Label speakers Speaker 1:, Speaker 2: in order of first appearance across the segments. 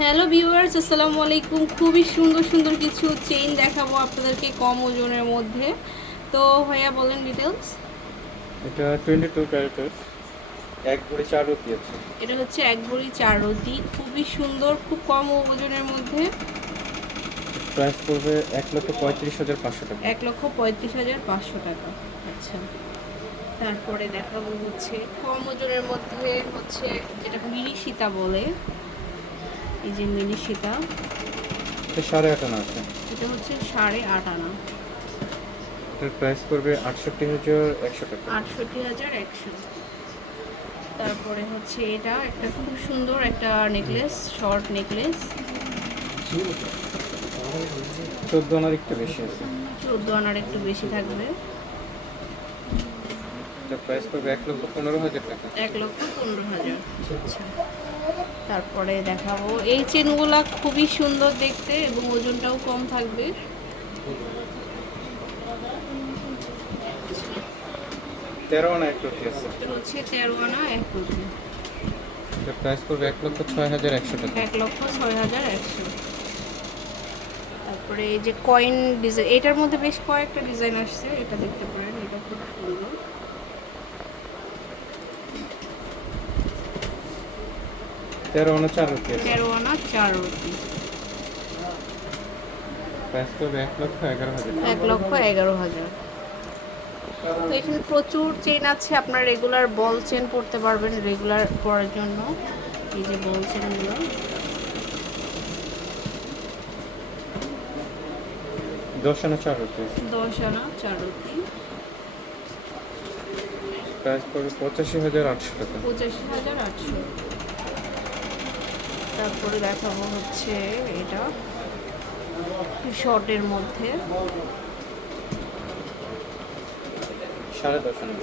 Speaker 1: Hello viewers আসসালামু আলাইকুম। খুবই সুন্দর সুন্দর কিছু চেইন দেখাবো আপনাদেরকে কম ওজনের মধ্যে। তো ভাইয়া বলেন ডিটেলস
Speaker 2: এটা টোয়েন্টি টু এক ভরি চার রুটি আছে।
Speaker 1: এটা হচ্ছে এক ভরি চার রতি। খুবই সুন্দর খুব কম ওজনের মধ্যে।
Speaker 2: প্রাইস পড়বে এক লক্ষ পঁয়ত্রিশ হাজার পাঁচশো টাকা।
Speaker 1: এক লক্ষ পঁয়ত্রিশ হাজার পাঁচশো টাকা। আচ্ছা। তারপরে দেখাবো হচ্ছে কম ওজনের মধ্যে হচ্ছে যেটা মিনি সীতা বলে। এই যে মিনি সীতা
Speaker 2: সাড়ে আট আনা আছে।
Speaker 1: এটা হচ্ছে সাড়ে আট আনা।
Speaker 2: এটার প্রাইস পড়বে আটষট্টি হাজার একশো টাকা।
Speaker 1: আটষট্টি হাজার একশো। তারপরে হচ্ছে এটা একটা খুব সুন্দর একটা নেকলেস শর্ট নেকলেস
Speaker 2: চোদ্দ আনার একটু বেশি আছে।
Speaker 1: চোদ্দ আনার একটু বেশি থাকবে।
Speaker 2: প্রাইস পড়বে এক লক্ষ পনেরো হাজার টাকা।
Speaker 1: এক লক্ষ পনেরো হাজার। আচ্ছা। তারপরে দেখাবো। এই চেনগুলো খুবই সুন্দর দেখতে এবং ওজনটাও কম থাকবে।
Speaker 2: তেরো আনা এক রুটি আছে।
Speaker 1: হচ্ছে তেরো আনা এক
Speaker 2: প্রাইস লক্ষ ছয় হাজার একশো টাকা।
Speaker 1: এক লক্ষ ছয় হাজার একশো। তারপরে এই যে কয়েন ডিজাইন এটার মধ্যে বেশ কয়েকটা ডিজাইন আসছে এটা দেখতে পারেন এটা খুব সুন্দর।
Speaker 2: তেরো আনা চার রুটি
Speaker 1: তেরো আনা চার
Speaker 2: প্রাইস পড়বে এক লক্ষ এগারো হাজার।
Speaker 1: এক লক্ষ এগারো হাজার। তো এখানে প্রচুর চেন আছে আপনার রেগুলার বল চেন পড়তে পারবেন রেগুলার পরার জন্য। এই যে বল চেনগুলো
Speaker 2: দশ আনা চার
Speaker 1: দশ আনা চার রুটি।
Speaker 2: প্রাইস পড়বে পঁচাশি হাজার আটশো টাকা।
Speaker 1: পঁচাশি হাজার আটশো। তারপরে দেখাবো হচ্ছে এটা শর্টের মধ্যে।
Speaker 2: সাড়ে দশ আনা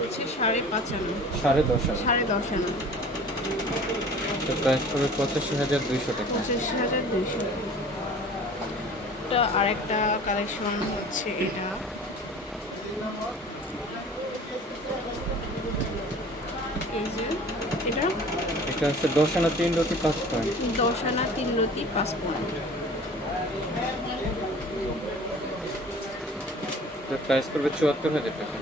Speaker 1: হচ্ছে সাড়ে পাঁচ আনা
Speaker 2: সাড়ে দশ আনা
Speaker 1: সাড়ে দশ আনা
Speaker 2: এটার প্রাইস পড়বে পঁচাশি হাজার দুইশো টাকা।
Speaker 1: পঁচাশি হাজার দুইশো আরেকটা কালেকশন হচ্ছে এটা। এই যে এটা?
Speaker 2: এটা হচ্ছে দশ আনা তিন রুটি পাঁচ পয়েন্ট।
Speaker 1: দশ আনা তিন রতি পাঁচ পয়েন্ট।
Speaker 2: প্রাইস পড়বে চুয়াত্তর হাজার টাকা।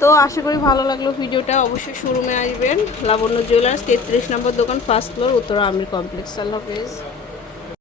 Speaker 1: তো আশা করি ভালো লাগল ভিডিওটা। অবশ্যই শোরুমে আসবেন। লাবণ্য জুয়েলার্স তেত্রিশ নম্বর দোকান first floor Uttara Amir complex আল্লাহ হাফেজ